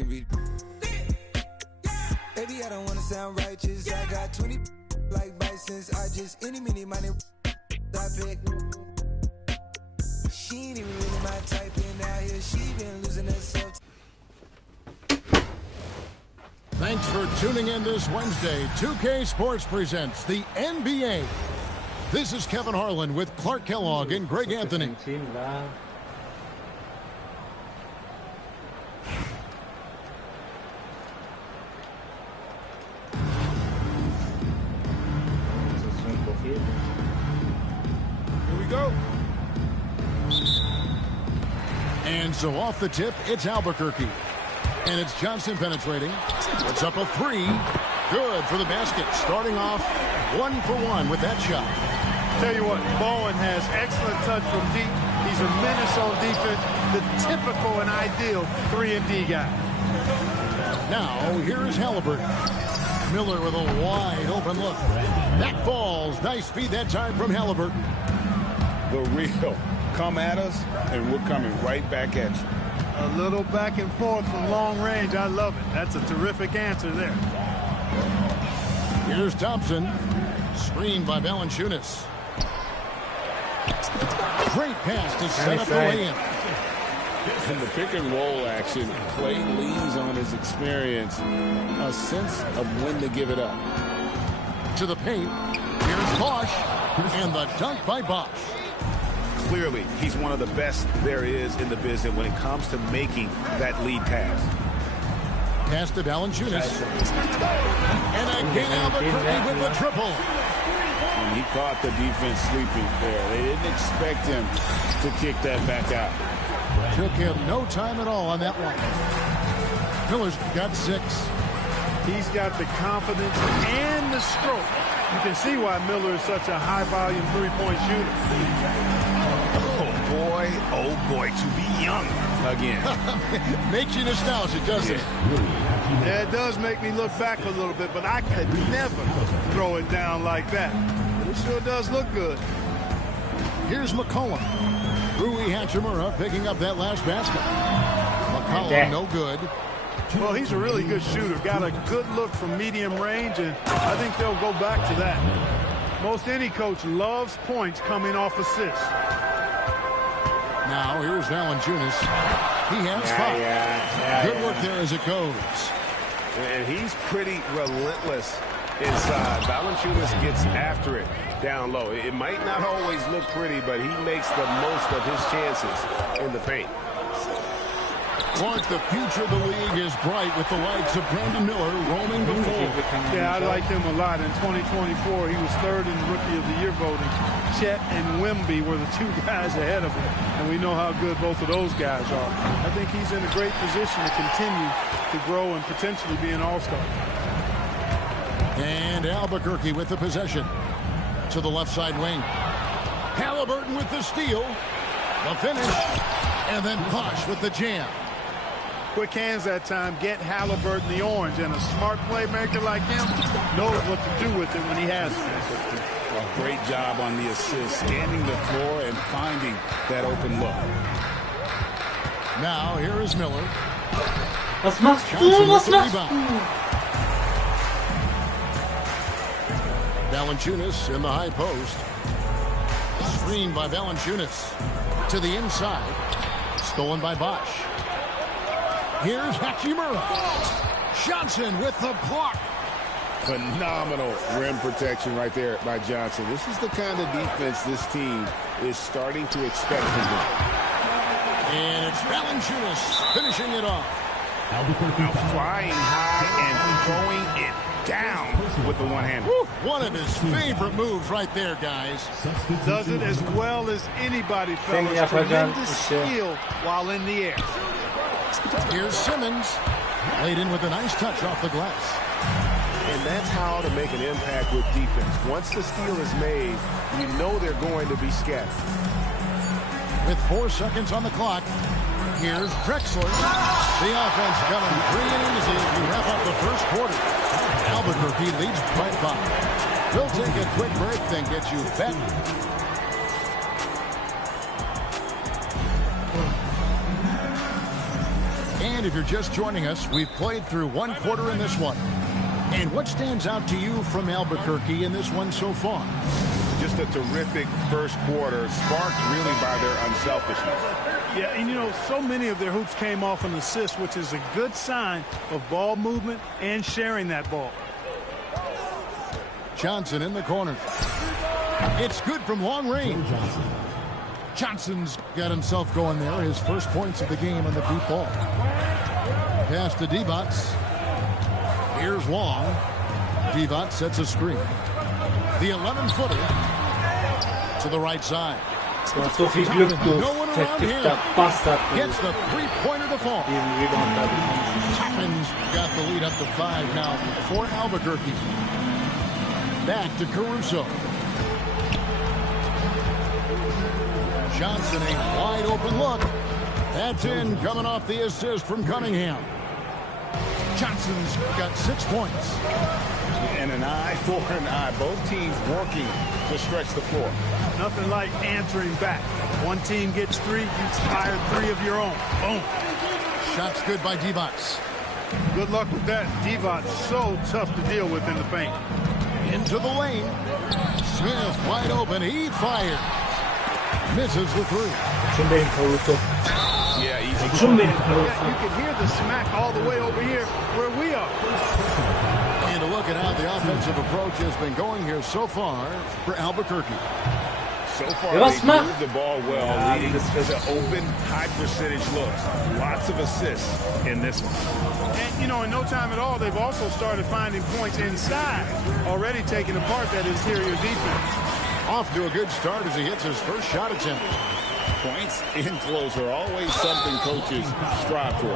can be. Baby, I don't wanna sound righteous. I got 20 like Bisons. I just any mini money I pick. She ain't even really my type, and out here she been losing herself. Thanks for tuning in this Wednesday. 2K Sports presents the NBA. This is Kevin Harlan with Clark Kellogg and Greg Anthony. Here we go. And so off the tip, it's Albuquerque. And it's Johnson penetrating. It's up a three. Good for the basket. Starting off 1 for 1 with that shot. Tell you what, Bowen has excellent touch from deep. He's a menace on defense. The typical and ideal 3-and-D guy. Now, here is Halliburton. Miller with a wide open look. That falls. Nice feed that time from Halliburton. The real. Come at us, and we're coming right back at you. A little back and forth from long range. I love it. That's a terrific answer there. Here's Thompson. Screened by Valanciunas. Great pass to set up the lay-in. In the pick and roll action, Clay leans on his experience, a sense of when to give it up. To the paint. Here's Bosch. And the dunk by Bosch. Clearly, he's one of the best there is in the business when it comes to making that lead pass. Pass to Valanciunas. And again Albuquerque with the triple. And he caught the defense sleeping there. They didn't expect him to kick that back out. Took him no time at all on that one. Miller's got 6. He's got the confidence and the stroke. You can see why Miller is such a high-volume three-point shooter. Oh boy, to be young again. Makes you nostalgic, doesn't it? Yeah, it does make me look back a little bit, but I could never throw it down like that. But it sure does look good. Here's McCollum. Rui Hachimura picking up that last basket. McCollum no good. Well, he's a really good shooter. Got a good look from medium range, and I think they'll go back to that. Most any coach loves points coming off assists. Now, here's Valanciunas. He has 5. Good work there as it goes. And he's pretty relentless inside. Valanciunas gets after it down low. It might not always look pretty, but he makes the most of his chances in the paint. Clark, the future of the league is bright with the likes of Brandon Miller roaming the floor. Yeah, I like him a lot. In 2024, he was 3rd in Rookie of the Year voting. Chet and Wemby were the 2 guys ahead of him, and we know how good both of those guys are. I think he's in a great position to continue to grow and potentially be an all-star. And Albuquerque with the possession to the left side wing. Halliburton with the steal, the finish, and then Bosch with the jam. Quick hands that time, get Halliburton the orange, and a smart playmaker like him knows what to do with it when he has it. A great job on the assist, scanning the floor and finding that open look. Now here is Miller. Was machst du? Was machst du? Valanciunas in the high post. Screened by Valanciunas. To the inside. Stolen by Bosch. Here's Hachimura. Johnson with the block. Phenomenal rim protection right there by Johnson. This is the kind of defense this team is starting to expect from them. And it's Valanciunas finishing it off. Flying high and throwing it down with the one-hand. One of his favorite moves right there, guys. Does it as well as anybody, fellas. Tremendous skill while in the air. Here's Simmons. Laid in with a nice touch off the glass. And that's how to make an impact with defense. Once the steal is made, you know they're going to be scattered. With 4 seconds on the clock, here's Drexler. The offense coming free and easy as we wrap up the first quarter. Albuquerque leads by 5. We'll take a quick break, then get you back. And if you're just joining us, we've played through one quarter in this one. And what stands out to you from Albuquerque in this one so far? Just a terrific first quarter, sparked really by their unselfishness. Yeah, and you know, so many of their hoops came off an assist, which is a good sign of ball movement and sharing that ball. Johnson in the corner. It's good from long range. Johnson's got himself going there. His first points of the game on the deep ball. Pass to Divac. Here's Long. Divac sets a screen. The 11-footer to the right side. Du hast so viel Glück, du vertickter Bastard. Gets the three-pointer to fall. Diesen Rebound da bekommst. Toppins got the lead up to 5 now for Albuquerque. Back to Caruso. Johnson, a wide open look. That's in, coming off the assist from Cunningham. Johnson's got 6 points. And an eye for an eye. Both teams working to stretch the floor. Nothing like answering back. One team gets 3, you fire 3 of your own. Boom. Shots good by Divac. Good luck with that. Divac so tough to deal with in the paint. Into the lane. Smith wide open. He fires. Misses the 3. Schon wegen Caruso. Yeah, easy. Schon wegen Yeah, Caruso. you can hear the smack all the way over here where we are. And a look at how the offensive approach has been going here so far for Albuquerque. So far, Ja, was they macht? moved the ball well, Ja, leading das to open, high-percentage looks. Lots of assists in this one. And, you know, in no time at all, they've also started finding points inside, already taking apart that interior defense. Off to a good start as he hits his first shot attempt. Points in close are always something coaches strive for.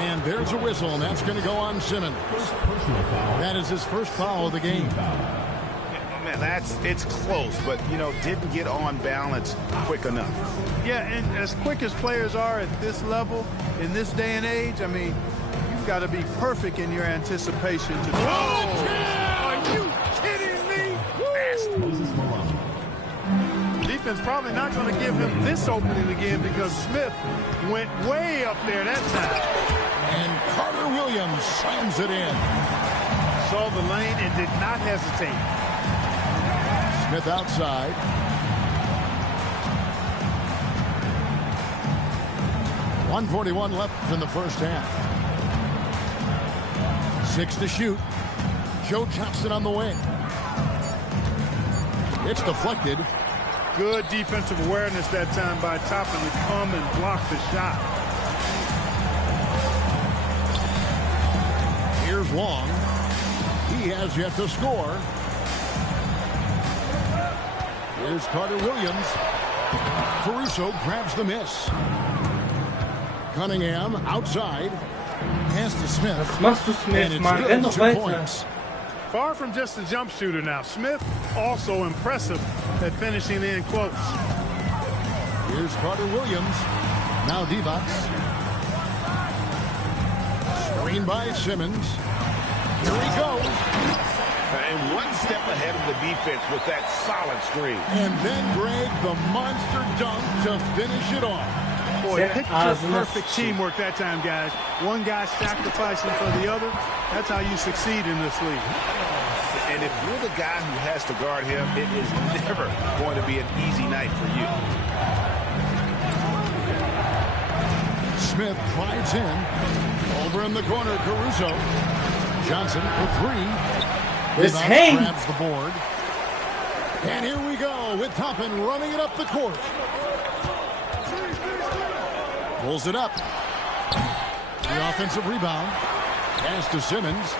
And there's a whistle, and that's going to go on Simmons. That is his first foul of the game. Man, it's close, but, you know, didn't get on balance quick enough. Yeah, and as quick as players are at this level, in this day and age, I mean, you've got to be perfect in your anticipation to... Oh! Are you kidding me? Defense probably not going to give him this opening again because Smith went way up there that time. And Carter Williams slams it in. Saw the lane and did not hesitate. Smith outside. .141 left in the first half. 6 to shoot. Joe Johnson on the wing. It's deflected. Good defensive awareness that time by Toppin to come and block the shot. Here's Long. He has yet to score. Here's Carter Williams. Caruso grabs the miss. Cunningham outside. Pass to Smith. Was machst du, And Smith? it's Mann, good, renn doch 2 weiter. points. Far from just a jump shooter now. Smith also impressive at finishing in close. Here's Carter Williams. Now Divac. Screen by Simmons. Here he goes. And one step ahead of the defense with that solid screen. And then Greg, the monster dunk to finish it off. Boy, picture-perfect teamwork that time, guys. One guy sacrificing for the other. That's how you succeed in this league. And if you're the guy who has to guard him, it is never going to be an easy night for you. Smith drives in. Over in the corner, Caruso. Johnson for 3. Das Divac hängt. grabs the board. And here we go with Toppin running it up the court. Pulls it up. The offensive rebound. Pass to Simmons.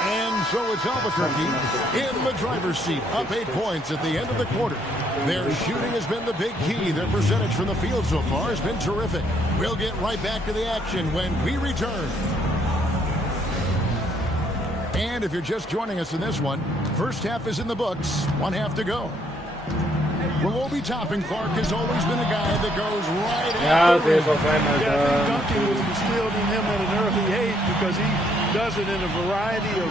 And so it's Albuquerque in the driver's seat, up 8 points at the end of the quarter. Their shooting has been the big key. Their percentage from the field so far has been terrific. We'll get right back to the action when we return. And if you're just joining us in this one, first half is in the books, 1 half to go. Well, Obi Toppin, Clark, has always been a guy that goes right Ja, after der it. ist auf einmal Yeah, I think da. dunking was instilled in him at an early age because he does it in a variety of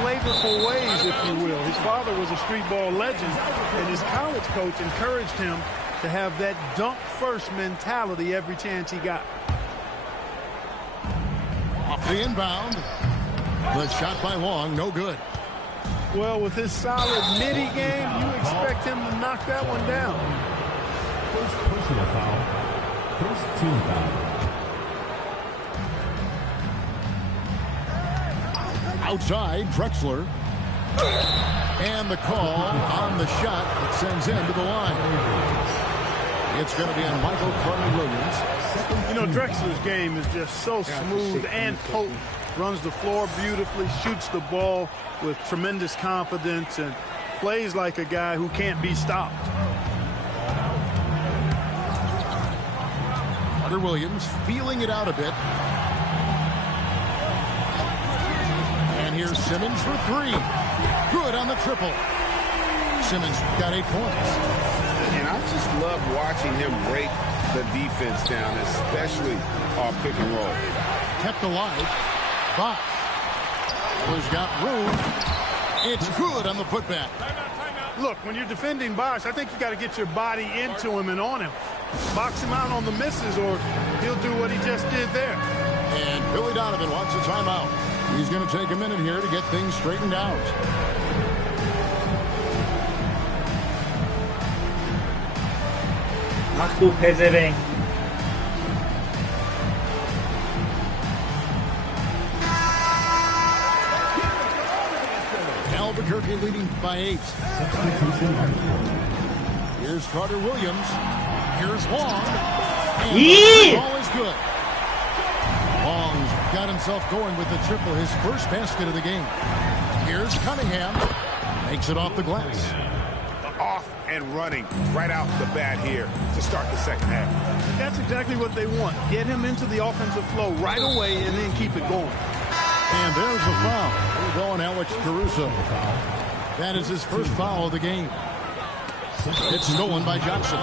flavorful ways, if you will. His father was a street ball legend, and his college coach encouraged him to have that dunk-first mentality every chance he got. Off the inbound. The shot by Wong, no good. Well, with his solid midi game, you expect him to knock that one down. First personal foul. First team foul. Outside, Drexler. And the call on the shot that sends him to the line. It's going to be on Michael Carter-Williams. You know, Drexler's game is just so smooth and potent. Runs the floor beautifully, shoots the ball with tremendous confidence, and plays like a guy who can't be stopped. Carter-Williams feeling it out a bit. And here's Simmons for three. Good on the triple. Simmons got 8 points. And I just love watching him break the defense down, especially off pick and roll. Kept alive. Box. Miller's got room. It's good on the putback. Look, when you're defending Bosh, I think you got to get your body into him and on him. Box him out on the misses, or he'll do what he just did there. And Billy Donovan wants a timeout. He's going to take a minute here to get things straightened out. Ach du Pesevenk. Albuquerque leading by 8. Here's Carter-Williams. Here's Wong. And the ball is good. Wong's got himself going with the triple, his first basket of the game. Here's Cunningham. Makes it off the glass. Off and running right out the bat here to start the second half. That's exactly what they want. Get him into the offensive flow right away and then keep it going. And there's the foul. We're going Alex Caruso. That is his first foul of the game. It's stolen by Johnson.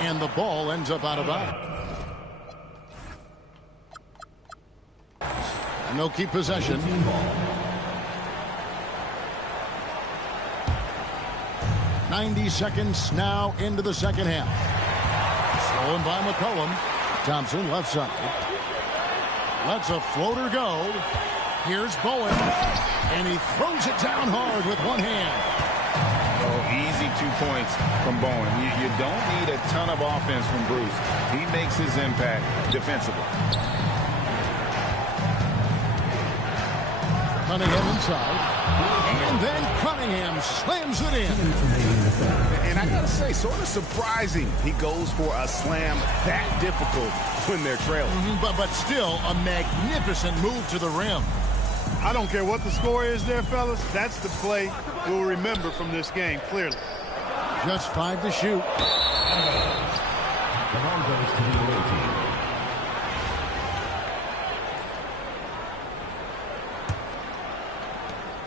And the ball ends up out of bounds. And they'll keep possession. "90 seconds now into the second half. Stolen by McCollum. Thompson left side. Lets a floater go. Here's Bowen. And he throws it down hard with one hand. Oh, easy 2 points from Bowen. You don't need a ton of offense from Bruce. He makes his impact defensively. Cunningham inside. And then Cunningham slams it in. And I gotta say, sort of surprising he goes for a slam that difficult when they're trailing. But still a magnificent move to the rim. I don't care what the score is there, fellas. That's the play we'll remember from this game, clearly. Just 5 to shoot. The ball goes to the away team.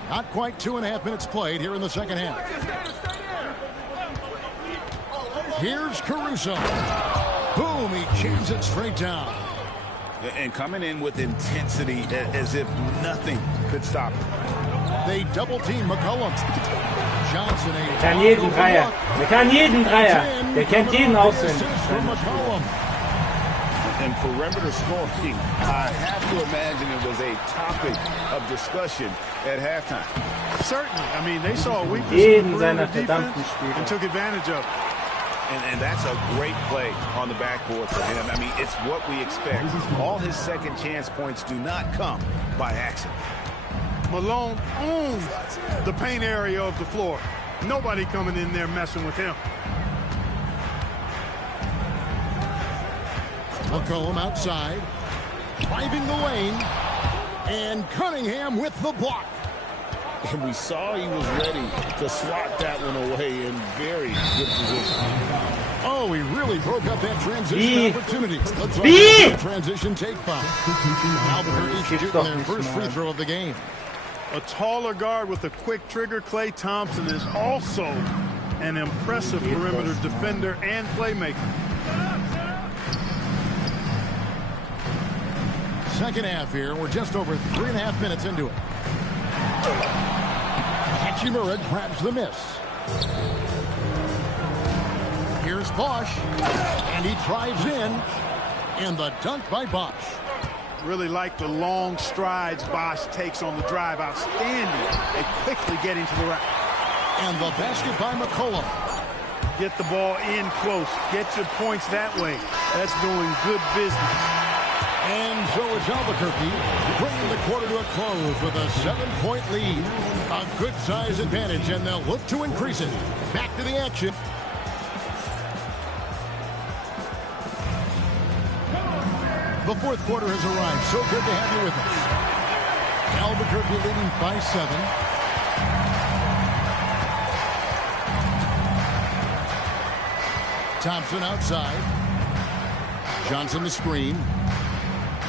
Not quite 2.5 minutes played here in the second half. Here's Caruso. Boom, he jams it straight down. And coming in with intensity as if nothing could stop him. They double team McCollum. Johnson Der kann jeden Dreier. Der kann jeden Dreier. Der kennt jeden auswendig. And perimeter scoring, I have to imagine it was a topic of discussion at halftime. Certainly. I mean, they saw a weakness in Jeden the seiner perimeter verdammten defense Spiele. and took advantage of it. And that's a great play on the backboard for him. I mean, it's what we expect. All his second chance points do not come by accident. Malone owns the paint area of the floor. Nobody coming in there messing with him. McCollum outside. Driving the lane. And Cunningham with the block. And we saw he was ready to swat that one away in very good position. Oh, he really broke up that transition opportunity. Let's look B. at the transition take foul. Albuquerque shooting their first free throw of the game. A taller guard with a quick trigger, Klay Thompson, is also an impressive perimeter defender and playmaker. second half here. We're just over 3.5 minutes into it. Hachimura grabs the miss. Here's Bosch, and he drives in, and the dunk by Bosch. Really like the long strides Bosch takes on the drive. Outstanding. They quickly get into the rack. And the basket by McCollum. Get the ball in close. Get your points that way. That's doing good business. And so it's Albuquerque bringing the quarter to a close with a 7-point lead. A good size advantage, and they'll look to increase it. Back to the action. The fourth quarter has arrived. So good to have you with us. Albuquerque leading by 7. Thompson outside. Johnson the screen.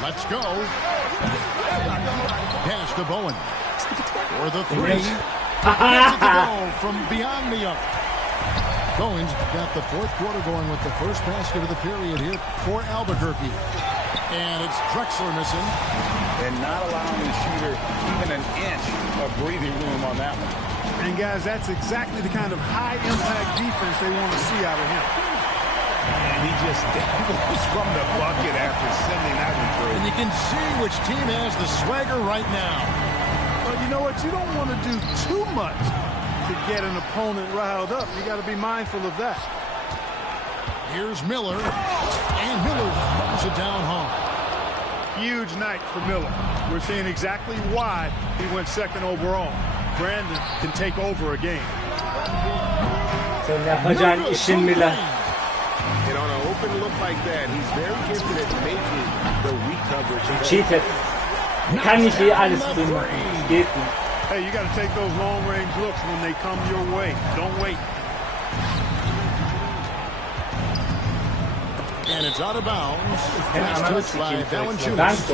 Let's go. Pass to Bowen. For the 3. Gets it to go from beyond the arc. Bowen's got the fourth quarter going with the first basket of the period here for Albuquerque. And it's Drexler missing. And not allowing the shooter even an inch of breathing room on that one. And guys, that's exactly the kind of high-impact defense they want to see out of him. And he just dabbles from the bucket after sending that one through. And you can see which team has the swagger right now. But you know what? You don't want to do too much to get an opponent riled up. You got to be mindful of that. Here's Miller, and Miller runs it down home. Huge night for Miller. We're seeing exactly why he went second overall. Brandon can take over a game. So yapacağın işin Miller. And on an open look like that, he's very gifted at making the weak coverage. Cheated. Kann nicht alles tun. Geht nicht. Hey, you got to take those long-range looks when they come your way. Don't wait. And it's out of bounds. Nice touch by Valanciunas.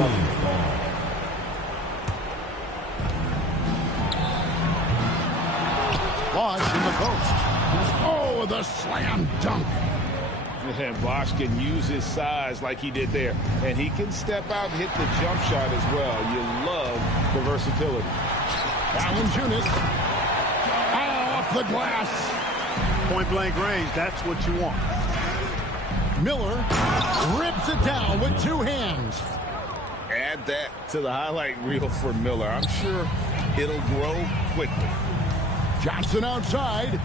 Bosch in the post. Oh, the slam dunk. And Bosch can use his size like he did there. And he can step out and hit the jump shot as well. You love the versatility. Valanciunas. Off the glass. Point-blank range, that's what you want. Miller rips it down with 2 hands. Add that to the highlight reel for Miller. I'm sure it'll grow quickly. Johnson outside.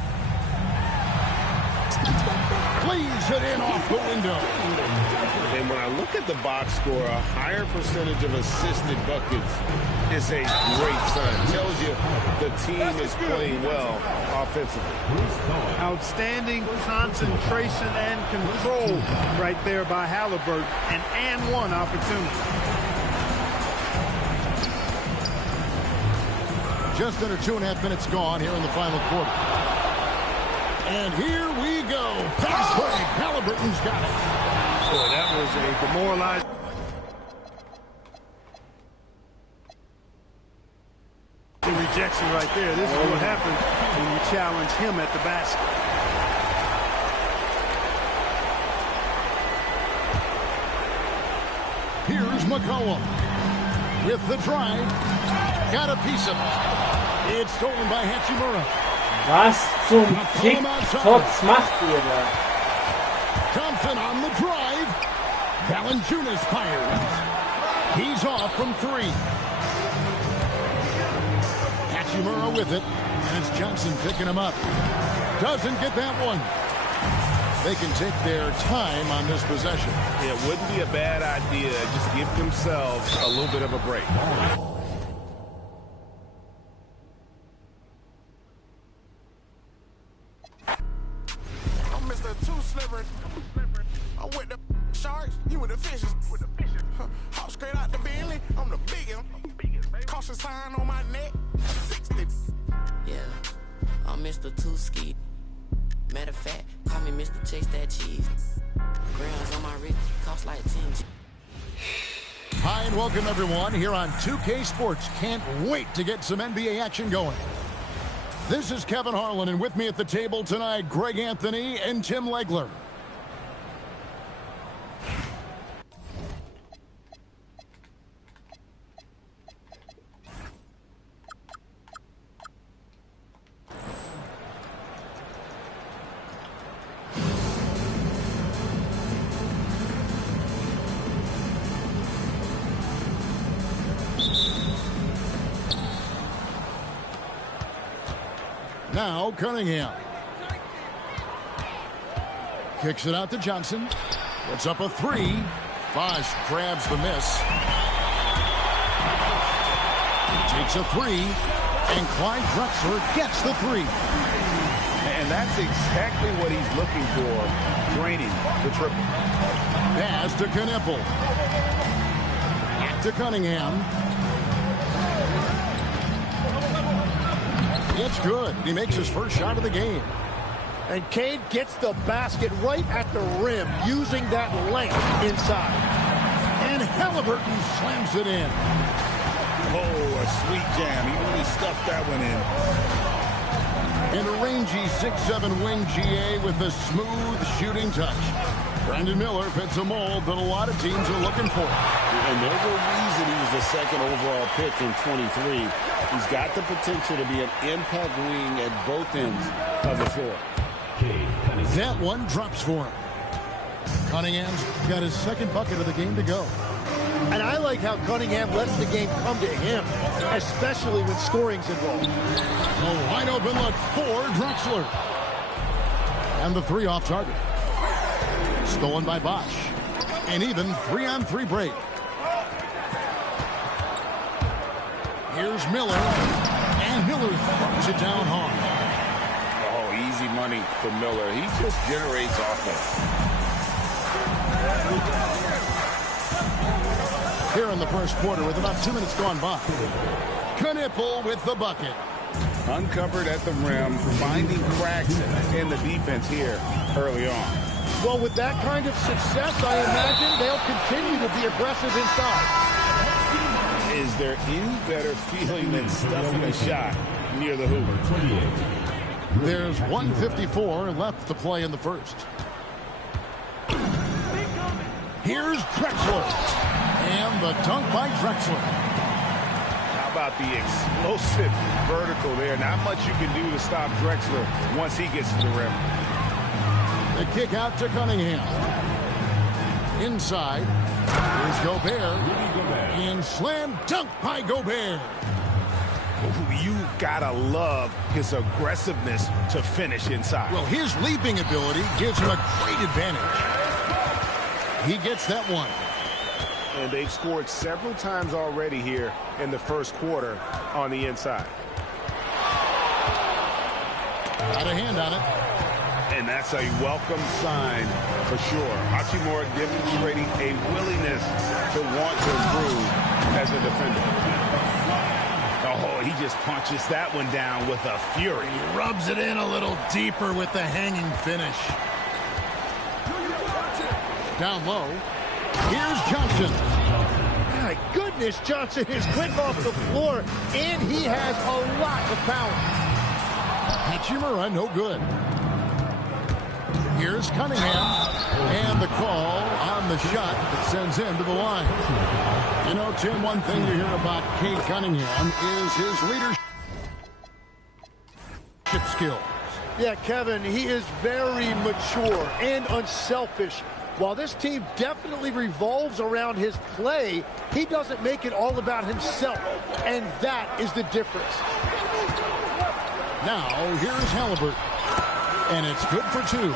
Cleaves it in off the window. And when I look at the box score, a higher percentage of assisted buckets is a great sign. Tells you the team is playing well offensively. Outstanding concentration and control right there by Halliburton. And one opportunity. Just under 2.5 minutes gone here in the final quarter. And here we go. Fast break. Halliburton's got it. Boy, that was a demoralizing. The rejection right there. This is what happens when you challenge him at the basket. Here's McCollum with the drive. Got a piece of it. It's stolen by Hachimura. Was zum Fick Trotz macht ihr da? Thompson on the drive. Valanciunas fires. He's off from 3. Hachimura with it. And it's Johnson picking him up. Doesn't get that one. They can take their time on this possession. It wouldn't be a bad idea. Just give themselves a little bit of a break. I'm with the sharks, you with the fishes. Hop straight out the Bentley, I'm the biggest. Caution sign on my neck, 60. Yeah, I'm Mr. Two-Ski. Matter of fact, call me Mr. Chase That Cheese. Grams on my wrist, cost like 10 G. Hi, and welcome everyone here on 2K Sports. Can't wait to get some NBA action going. This is Kevin Harlan, and with me at the table tonight, Greg Anthony and Tim Legler. Now Cunningham. Kicks it out to Johnson. Puts up a three. Bosch grabs the miss. Takes a three. And Clyde Drexler gets the three. And that's exactly what he's looking for. Draining the triple. Pass to Knippel. Back to Cunningham. It's good. He makes his first shot of the game. And Cade gets the basket right at the rim, using that length inside. And Halliburton slams it in. Oh, a sweet jam. He really stuffed that one in. And a rangy 6'7" wing GA with a smooth shooting touch. Brandon Miller fits a mold that a lot of teams are looking for. And there's a reason he was the second overall pick in 23. He's got the potential to be an impact wing at both ends of the floor. That one drops for him. Cunningham's got his second bucket of the game to go. And I like how Cunningham lets the game come to him, especially when scoring's involved. A wide open look for Drexler. And the three off target. Stolen by Bosch. An even 3-on-3 break. Here's Miller. And Miller throws it down hard. Oh, easy money for Miller. He just generates offense. Here in the first quarter with about 2 minutes gone by. Knippel with the bucket. Uncovered at the rim, finding cracks in the defense here early on. Well, with that kind of success, I imagine they'll continue to be aggressive inside. Is there any better feeling than stuffing a shot near the hoop? There's 1:54 left to play in the first. Here's Drexler. And the dunk by Drexler. How about the explosive vertical there? Not much you can do to stop Drexler once he gets to the rim. The kick out to Cunningham. Inside. Here's Gobert. And slam dunk by Gobert. You've got to love his aggressiveness to finish inside. Well, his leaping ability gives him a great advantage. He gets that one. And they've scored several times already here in the first quarter on the inside. Got a hand on it. And that's a welcome sign for sure. Hachimura demonstrating a willingness to want to improve as a defender. Oh, he just punches that one down with a fury. He rubs it in a little deeper with the hanging finish. Down low. Here's Johnson. My goodness, Johnson is quick off the floor, and he has a lot of power. Hachimura, no good. Here's Cunningham. And the call on the shot that sends him to the line. You know, Tim, one thing you hear about Cade Cunningham is his leadership skills. Yeah, Kevin, he is very mature and unselfish. While this team definitely revolves around his play, he doesn't make it all about himself, and that is the difference. Now, here's Halliburton, and it's good for two.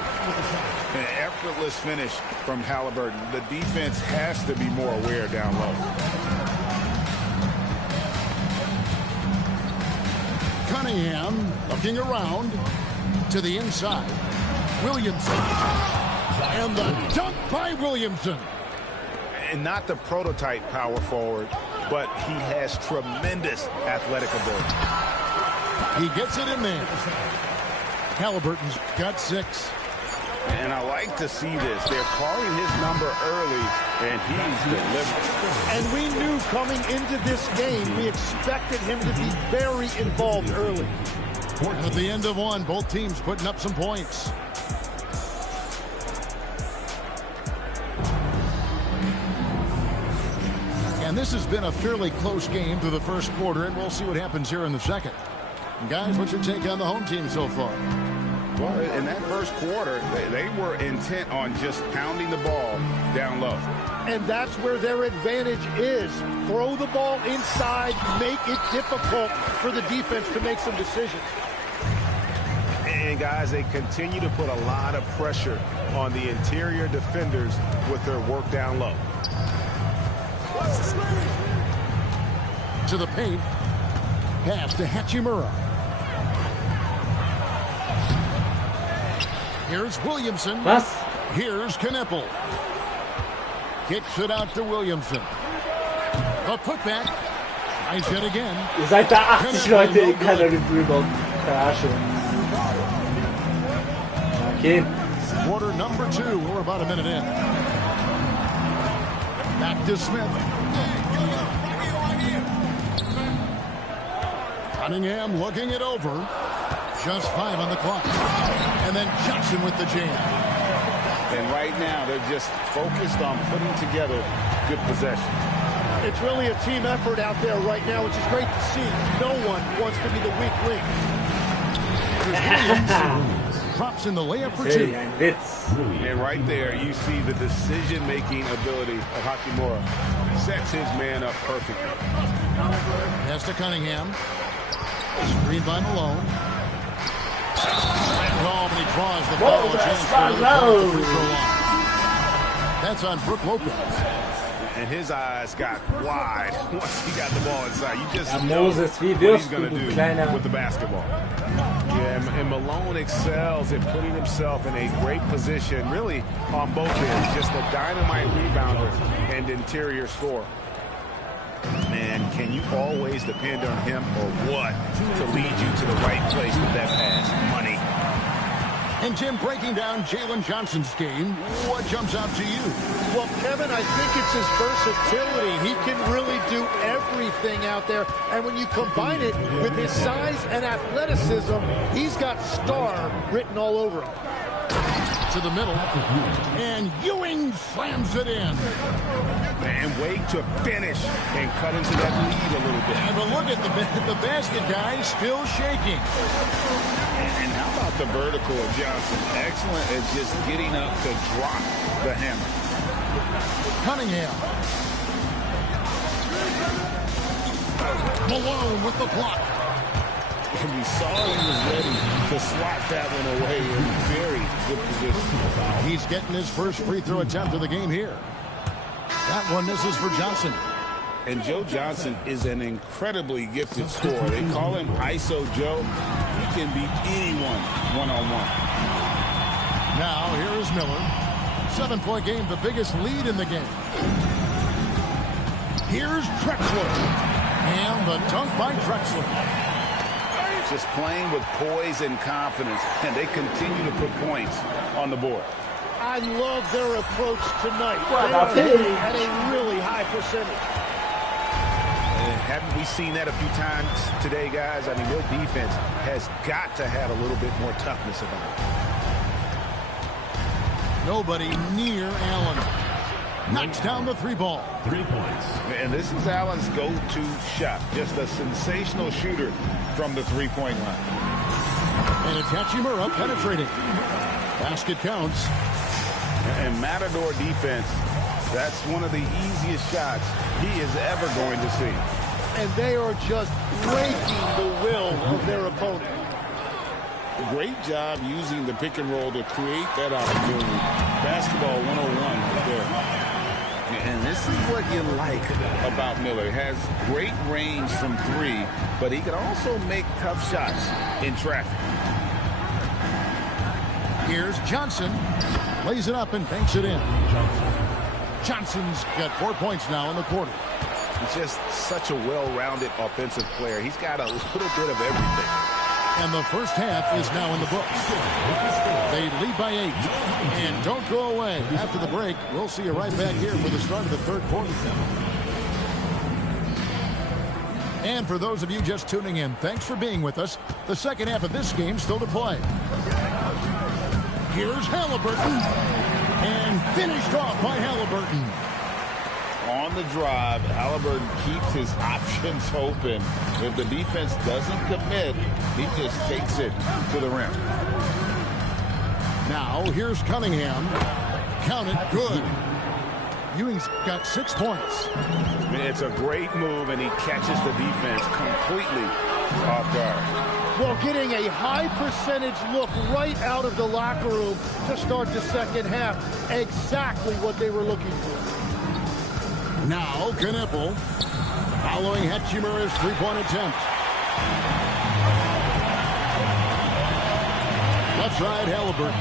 An effortless finish from Halliburton. The defense has to be more aware down low. Cunningham looking around to the inside. Williamson. And the dunk by Williamson. And not the prototype power forward, but he has tremendous athletic ability. He gets it in there. Halliburton's got 6. And I like to see this. They're calling his number early, and he's delivered. And we knew coming into this game, we expected him to be very involved early. At the end of one, both teams putting up some points. And this has been a fairly close game through the first quarter, and we'll see what happens here in the second. And guys, what's your take on the home team so far? Well, in that first quarter, they were intent on just pounding the ball down low. And that's where their advantage is. Throw the ball inside, make it difficult for the defense to make some decisions. And, guys, they continue to put a lot of pressure on the interior defenders with their work down low. To the paint. Pass to Hachimura. Here's Williamson. Was? Here's Kneppel. Kicks it out to Williamson. A putback. Tries it again. Ihr seid da 80 Leute in Calorie Rebound. Verarsche. Okay. Quarter number 2. We're about a minute in. Back to Smith. Cunningham looking it over. Just 5 on the clock. And then Johnson with the jam. And right now, they're just focused on putting together good possession. It's really a team effort out there right now, which is great to see. No one wants to be the weak link. Drops in the layup for 2. And right there, you see the decision-making ability of Hachimura. Sets his man up perfectly. Pass to Cunningham. Screen by Malone. Oh, but he draws the foul. That's on Brook Lopez. And his eyes got wide once he got the ball inside. You just know what he's going to do with the basketball. Yeah, and Malone excels at putting himself in a great position, really on both ends. Just a dynamite rebounder and interior scorer. Man, can you always depend on him or what to lead you to the right place with that pass? Money. And Tim, breaking down Jalen Johnson's game, what jumps out to you? Well, Kevin, I think it's his versatility. He can really do everything out there. And when you combine it with his size and athleticism, he's got star written all over him. To the middle. And Ewing slams it in. And wait to finish and cut into that lead a little bit. And look at the basket guy still shaking. And how about the vertical of Johnson? Excellent at just getting up to drop the hammer. Cunningham. Malone with the block. And we saw he was ready to swat that one away in very good position. He's getting his first free throw attempt of the game here. That one misses for Johnson. And Joe Johnson is an incredibly gifted scorer. They call him ISO Joe. He can beat anyone one-on-one. Now, here is Miller. 7-point game, the biggest lead in the game. Here's Drexler. And the dunk by Drexler. Just playing with poise and confidence, and they continue to put points on the board. I love their approach tonight. They're at a really high percentage. Haven't we seen that a few times today, guys? I mean, their defense has got to have a little bit more toughness about it. Nobody near Allen. Knocks down the 3 ball. 3 points. And this is Allen's go-to shot. Just a sensational shooter from the 3-point line. And it's Hachimura penetrating. Basket counts. And Matador defense, that's one of the easiest shots he is ever going to see. And they are just breaking the will of their opponent. Great job using the pick and roll to create that opportunity. Basketball 101 right there. And this is what you like about Miller. He has great range from 3, but he can also make tough shots in traffic. Here's Johnson. Lays it up and banks it in. Johnson's got 4 points now in the quarter. He's just such a well-rounded offensive player. He's got a little bit of everything. And the first half is now in the books. They lead by 8. And don't go away. After the break, we'll see you right back here for the start of the third quarter. And for those of you just tuning in, thanks for being with us. The second half of this game still to play. Here's Halliburton. And finished off by Halliburton. On the drive, Halliburton keeps his options open. If the defense doesn't commit, he just takes it to the rim. Now, here's Cunningham. Count it, good. Ewing's got 6 points. It's a great move, and he catches the defense completely off guard. Well, getting a high percentage look right out of the locker room to start the second half. Exactly what they were looking for. Now, Knippel following Hachimura's three-point attempt. Left side, Halliburton.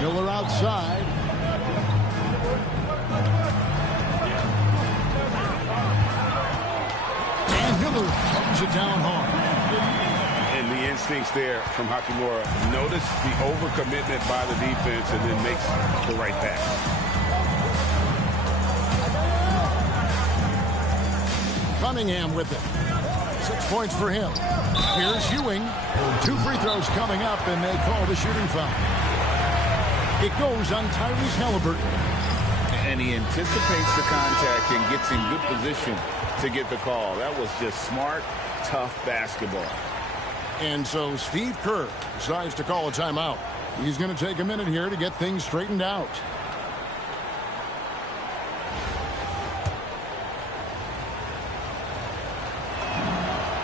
Miller outside. And Miller throws it down hard. And the instincts there from Hachimura. Notice the overcommitment by the defense and then makes the right pass. Cunningham with it. 6 points for him. Here's Ewing. 2 free throws coming up, and they call the shooting foul. It goes on Tyrese Halliburton. And he anticipates the contact and gets in good position to get the call. That was just smart, tough basketball. And so Steve Kerr decides to call a timeout. He's going to take a minute here to get things straightened out.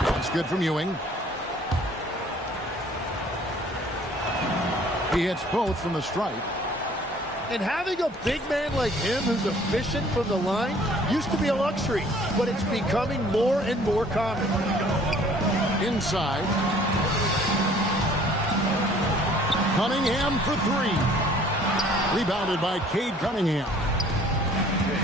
That's good from Ewing. He hits both from the stripe. And having a big man like him who's efficient from the line used to be a luxury, but it's becoming more and more common. Inside. Cunningham for 3. Rebounded by Cade Cunningham.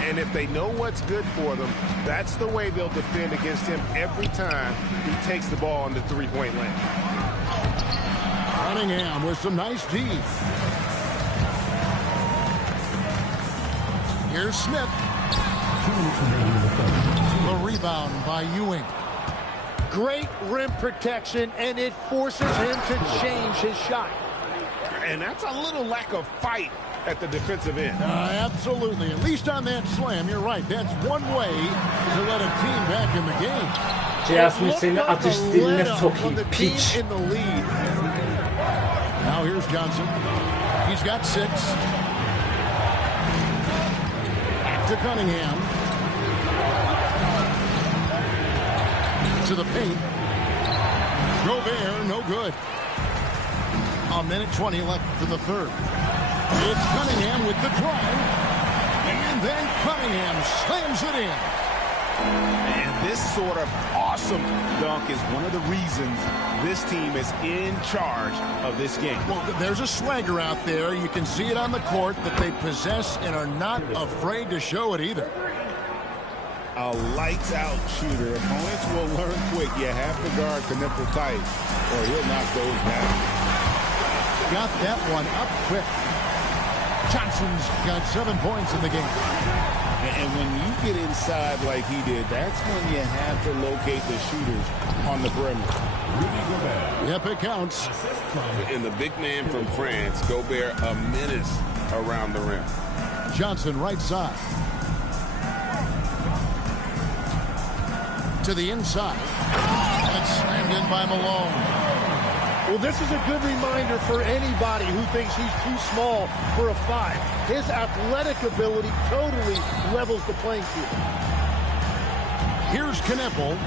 And if they know what's good for them, that's the way they'll defend against him every time he takes the ball in the three-point lane. Cunningham with some nice D. Here's Smith. The rebound by Ewing. Great rim protection, and it forces him to change his shot. And that's a little lack of fight at the defensive end. Absolutely. At least on that slam, you're right. That's one way to let a team back in the game. Jasmine senin atış stiline sokayım. Piç. Now here's Johnson. He's got 6. To Cunningham. To the paint. Gobert, no good. A minute 20 left for the third. It's Cunningham with the drive. And then Cunningham slams it in. And this sort of awesome dunk is one of the reasons this team is in charge of this game. Well, there's a swagger out there. You can see it on the court that they possess and are not afraid to show it either. A lights-out shooter. Opponents will learn quick. You have to guard Knippel tight, or he'll knock those down. Got that one up quick. Johnson's got 7 points in the game. And when you get inside like he did, that's when you have to locate the shooters on the perimeter. Yep, it counts. And the big man from France, Gobert, a menace around the rim. Johnson right side. To the inside. That's slammed in by Malone. Well, this is a good reminder for anybody who thinks he's too small for a 5. His athletic ability totally levels the playing field. Here's Knippel.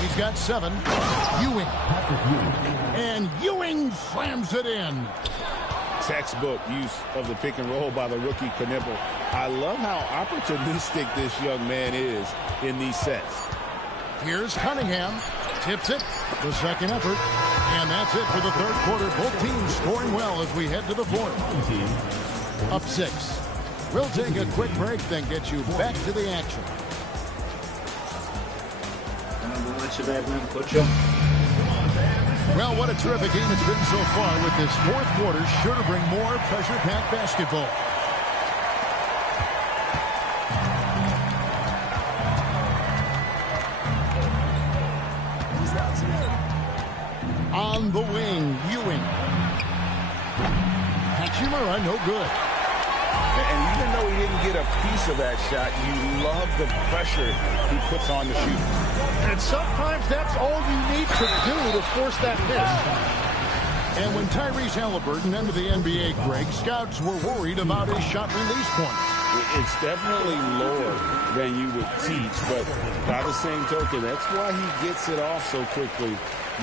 He's got 7. Ewing. And Ewing slams it in. Textbook use of the pick and roll by the rookie Knippel. I love how opportunistic this young man is in these sets. Here's Cunningham. Tips it. The second effort. And that's it for the third quarter. Both teams scoring well as we head to the fourth. Up 6. We'll take a quick break, then get you back to the action. Well, what a terrific game it's been so far, with this fourth quarter sure to bring more pressure-packed basketball. On the wing, Ewing. Hachimura, no good. And even though he didn't get a piece of that shot, you love the pressure he puts on the shooter. And sometimes that's all you need to do to force that miss. And when Tyrese Halliburton entered the NBA, Greg, scouts were worried about his shot release point. It's definitely lower than you would teach, but by the same token, that's why he gets it off so quickly,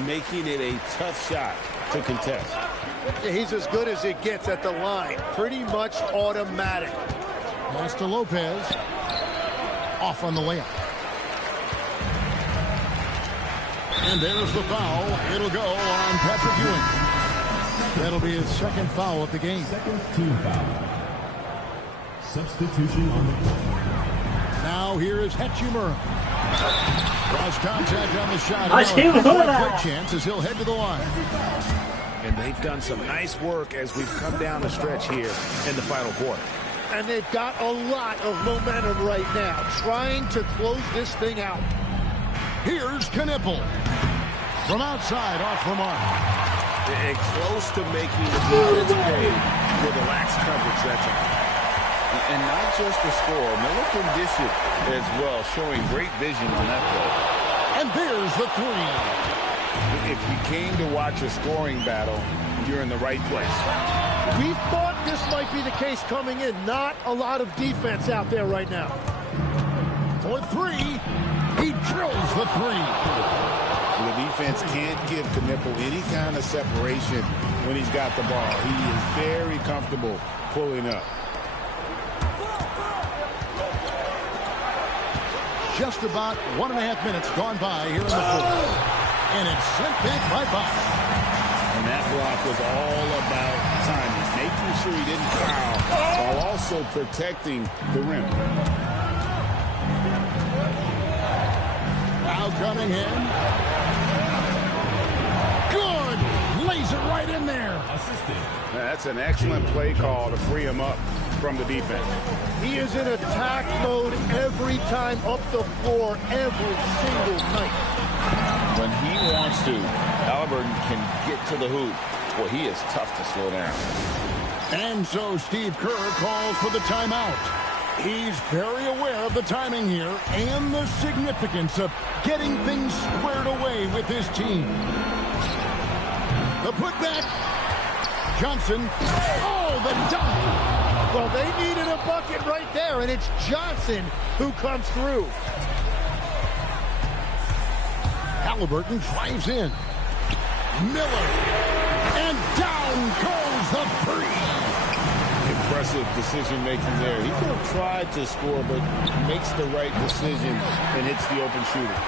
making it a tough shot to contest. He's as good as it gets at the line. Pretty much automatic. Pass to Lopez. Off on the layup. And there's the foul. It'll go on Patrick Ewing. That'll be his second foul of the game. Second team foul. Substitution on the court. Now here is Hachimura. Cross contact on the shot. Hachimura! Chance as he'll head to the line. And they've done some nice work as we've come down the stretch here in the final quarter. And they've got a lot of momentum right now, trying to close this thing out. Here's Knipple. From outside, off the mark. And close to making the defense pay for the lax coverage that's on. And not just the score. Miller can dish it as well, showing great vision on that play. And there's the three. If you came to watch a scoring battle, you're in the right place. We thought this might be the case coming in. Not a lot of defense out there right now. For three, he drills the three. The defense can't give Knipple any kind of separation when he's got the ball. He is very comfortable pulling up. Just about 1.5 minutes gone by here in the fourth. And it's sent back by Bosch. And that block was all about timing, making sure he didn't foul while also protecting the rim. Now Cunningham. Good. Lays it right in there. Assisted. That's an excellent play call to free him up from the defense. He is in attack mode every time up the floor, every single night. When he wants to, Halliburton can get to the hoop. Well, he is tough to slow down. And so Steve Kerr calls for the timeout. He's very aware of the timing here and the significance of getting things squared away with his team. The putback. Johnson. Oh, the dunk. Well, they needed a bucket right there, and it's Johnson who comes through. Halliburton drives in. Miller. And down goes the three. Impressive decision-making there. He could have tried to score, but makes the right decision and hits the open shooter.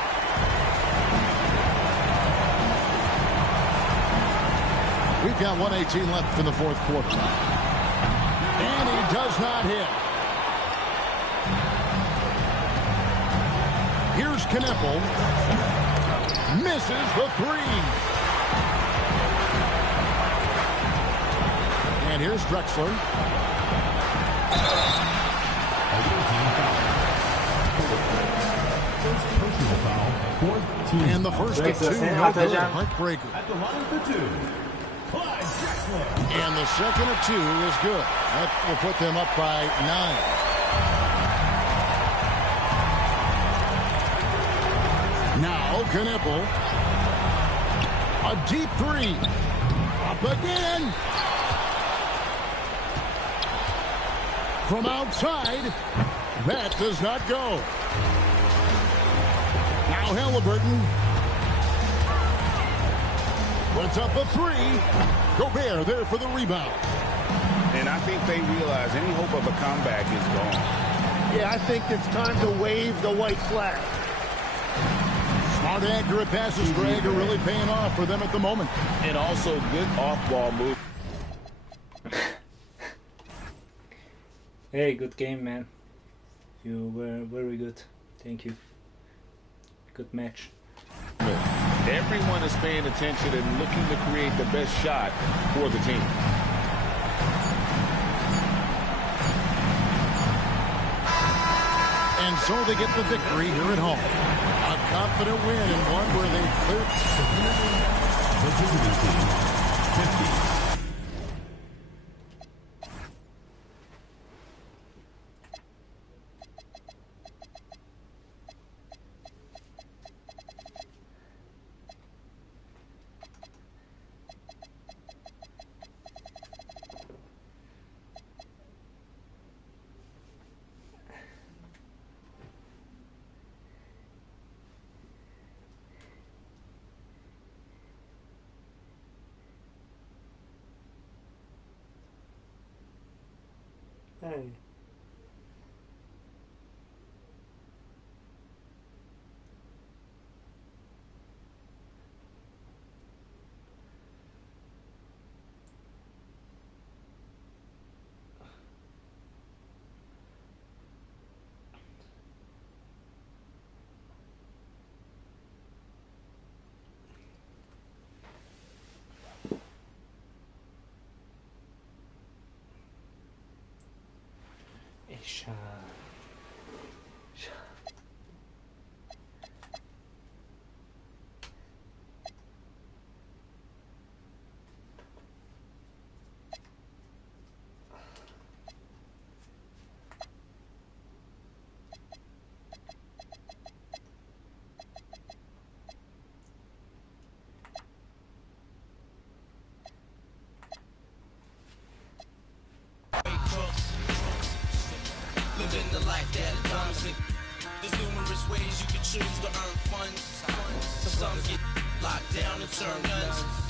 We've got 1:18 left in the fourth quarter. And he does not hit. Here's Knipple. Misses the three. And here's Drexler. First personal foul. Fourth team. And the first of two. No good. Heartbreaker. At the line for two. Clyde Drexler. And the second of two is good. That will put them up by 9. Now Knipple. A deep three. Up again. From outside. That does not go. Now Halliburton. Puts up a three. Gobert there for the rebound. And I think they realize any hope of a comeback is gone. Yeah, I think it's time to wave the white flag. Smart, accurate passes, Greg, are really paying off for them at the moment. And also good off-ball move. Hey, good game, man. You were very good. Thank you. Good match. Everyone is paying attention and looking to create the best shot for the team. And so they get the victory here at home. A confident win and one where they cleared The visiting team, 50. Hey. Isha. Living the life that comes with. There's numerous ways you can choose to earn funds. Some get locked down and turn guns.